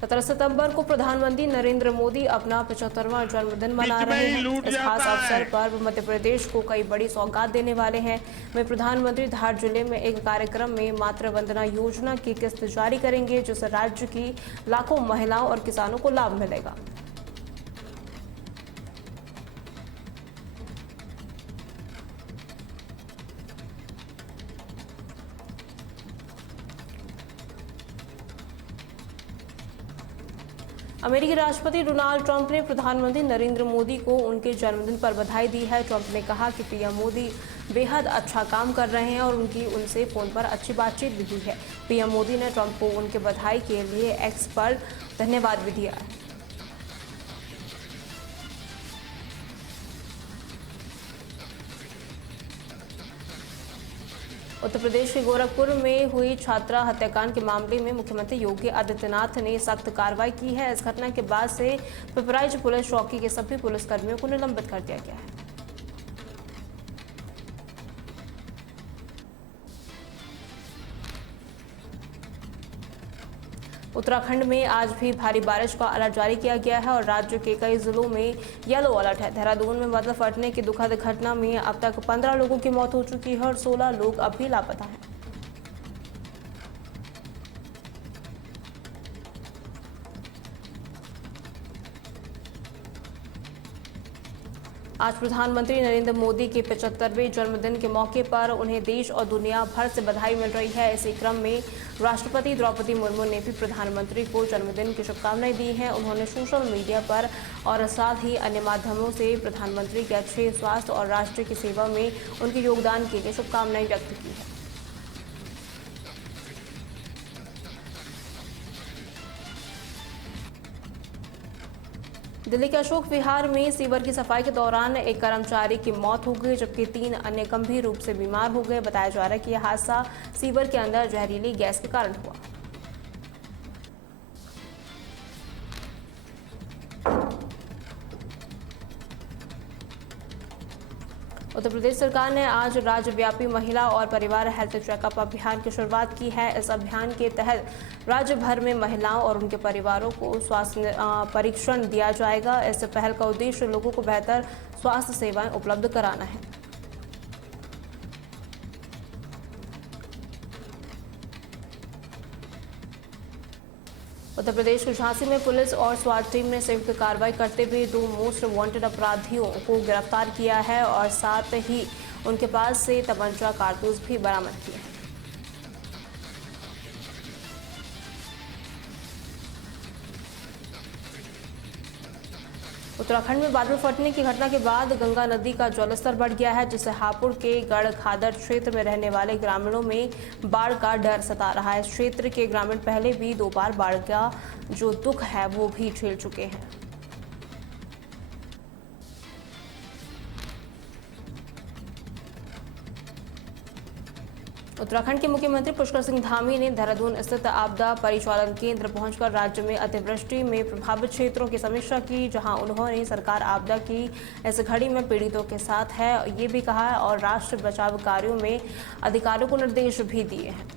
17 सितंबर को प्रधानमंत्री नरेंद्र मोदी अपना 75वां जन्मदिन मना रहे हैं। इस खास अवसर पर मध्य प्रदेश को कई बड़ी सौगात देने वाले हैं। वे प्रधानमंत्री धार जिले में एक कार्यक्रम में मातृ वंदना योजना की किस्त जारी करेंगे, जिससे राज्य की लाखों महिलाओं और किसानों को लाभ मिलेगा। अमेरिकी राष्ट्रपति डोनाल्ड ट्रंप ने प्रधानमंत्री नरेंद्र मोदी को उनके जन्मदिन पर बधाई दी है। ट्रंप ने कहा कि पीएम मोदी बेहद अच्छा काम कर रहे हैं और उनकी उनसे फोन पर अच्छी बातचीत भी हुई है। पीएम मोदी ने ट्रंप को उनके बधाई के लिए एक्स पर धन्यवाद भी दिया है। उत्तर प्रदेश के गोरखपुर में हुई छात्रा हत्याकांड के मामले में मुख्यमंत्री योगी आदित्यनाथ ने सख्त कार्रवाई की है। इस घटना के बाद से पिपराइच पुलिस चौकी के सभी पुलिसकर्मियों को निलंबित कर दिया गया है। उत्तराखंड में आज भी भारी बारिश का अलर्ट जारी किया गया है और राज्य के कई जिलों में येलो अलर्ट है। देहरादून में बादल फटने की दुखद घटना में अब तक 15 लोगों की मौत हो चुकी है और 16 लोग अब भी लापता हैं। आज प्रधानमंत्री नरेंद्र मोदी के 75वें जन्मदिन के मौके पर उन्हें देश और दुनिया भर से बधाई मिल रही है। इसी क्रम में राष्ट्रपति द्रौपदी मुर्मू ने भी प्रधानमंत्री को जन्मदिन की शुभकामनाएं दी हैं। उन्होंने सोशल मीडिया पर और साथ ही अन्य माध्यमों से प्रधानमंत्री के अच्छे स्वास्थ्य और राष्ट्र की सेवा में उनके योगदान के लिए शुभकामनाएं व्यक्त की है। दिल्ली के अशोक विहार में सीवर की सफाई के दौरान एक कर्मचारी की मौत हो गई, जबकि 3 अन्य गंभीर रूप से बीमार हो गए। बताया जा रहा है कि यह हादसा सीवर के अंदर जहरीली गैस के कारण हुआ। उत्तर प्रदेश सरकार ने आज राज्यव्यापी महिला और परिवार हेल्थ चेकअप अभियान की शुरुआत की है। इस अभियान के तहत राज्य भर में महिलाओं और उनके परिवारों को स्वास्थ्य परीक्षण दिया जाएगा। इस पहल का उद्देश्य लोगों को बेहतर स्वास्थ्य सेवाएं उपलब्ध कराना है। उत्तर प्रदेश के झांसी में पुलिस और स्वाट टीम ने संयुक्त कार्रवाई करते हुए 2 मोस्ट वांटेड अपराधियों को गिरफ्तार किया है और साथ ही उनके पास से तमंचा कारतूस भी बरामद किए हैं। उत्तराखंड में बादल फटने की घटना के बाद गंगा नदी का जलस्तर बढ़ गया है, जिससे हापुड़ के गढ़ खादर क्षेत्र में रहने वाले ग्रामीणों में बाढ़ का डर सता रहा है। इस क्षेत्र के ग्रामीण पहले भी 2 बार बाढ़ का जो दुख है वो भी झेल चुके हैं। उत्तराखंड के मुख्यमंत्री पुष्कर सिंह धामी ने देहरादून स्थित आपदा परिचालन केंद्र पहुंचकर राज्य में अतिवृष्टि में प्रभावित क्षेत्रों की समीक्षा की, जहां उन्होंने सरकार आपदा की इस घड़ी में पीड़ितों के साथ है ये भी कहा और राष्ट्र बचाव कार्यों में अधिकारियों को निर्देश भी दिए हैं।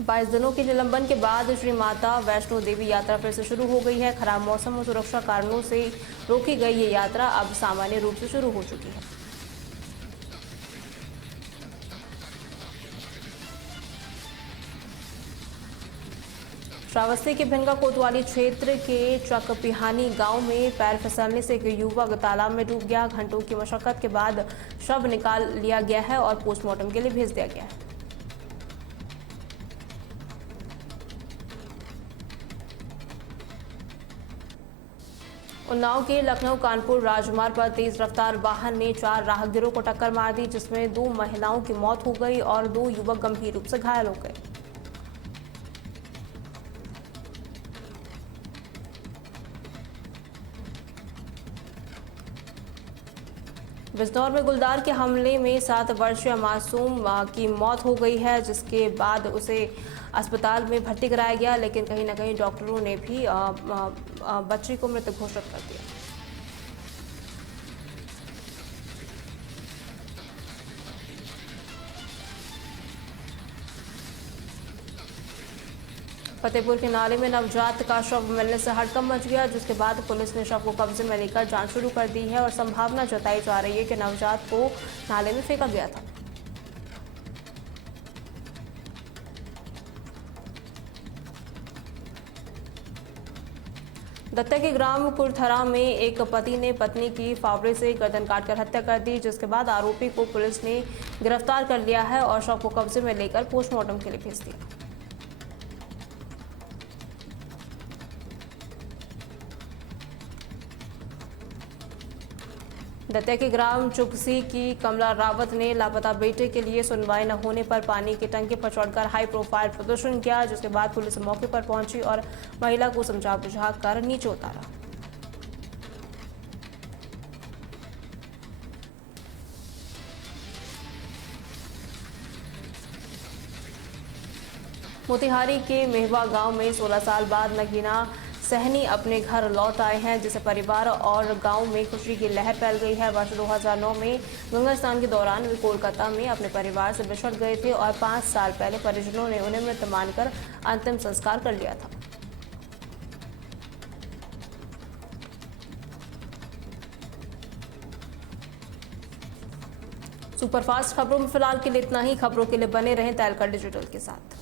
बाईस दिनों के निलंबन के बाद श्री माता वैष्णो देवी यात्रा फिर से शुरू हो गई है। खराब मौसम और सुरक्षा कारणों से रोकी गई ये यात्रा अब सामान्य रूप से शुरू हो चुकी है। श्रावस्ती के भिंगा कोतवाली क्षेत्र के चकपिहानी गांव में पैर फिसलने से एक युवक तालाब में डूब गया। घंटों की मशक्कत के बाद शव निकाल लिया गया है और पोस्टमार्टम के लिए भेज दिया गया है। उन्नाव के लखनऊ कानपुर राजमार्ग पर तेज रफ्तार वाहन ने 4 राहगीरों को टक्कर मार दी, जिसमें 2 महिलाओं की मौत हो गई और 2 युवक गंभीर रूप से घायल हो गए। बिजनौर में गुलदार के हमले में 7 वर्षीय मासूम की मौत हो गई है, जिसके बाद उसे अस्पताल में भर्ती कराया गया, लेकिन कहीं न कहीं डॉक्टरों ने भी बच्ची को मृत घोषित कर दिया। फतेहपुर के नाले में नवजात का शव मिलने से हड़कंप मच गया, जिसके बाद पुलिस ने शव को कब्जे में लेकर जांच शुरू कर दी है और संभावना जताई जा रही है कि नवजात को नाले में फेंका गया था। दत्ता के ग्राम कुरथरा में एक पति ने पत्नी की फावड़े से गर्दन काटकर हत्या कर दी, जिसके बाद आरोपी को पुलिस ने गिरफ्तार कर लिया है और शव को कब्जे में लेकर पोस्टमार्टम के लिए भेज दिया। दत्ता के ग्राम चुपसी की कमला रावत ने लापता बेटे के लिए सुनवाई न होने पर पानी की टंकी पर चढ़कर हाई प्रोफाइल प्रदर्शन किया, जिसके बाद पुलिस मौके पर पहुंची और महिला को समझा बुझा कर नीचे उतारा। मोतिहारी के मेहवा गांव में 16 साल बाद नगीना सहनी अपने घर लौट आए हैं, जिससे परिवार और गांव में खुशी की लहर फैल गई है। वर्ष 2009 में गंगा स्नान के दौरान वे कोलकाता में अपने परिवार से बिछड़ गए थे और 5 साल पहले परिजनों ने उन्हें मृत मानकर अंतिम संस्कार कर लिया था। सुपरफास्ट खबरों में फिलहाल के लिए इतना ही। खबरों के लिए बने रहें तहलका डिजिटल के साथ।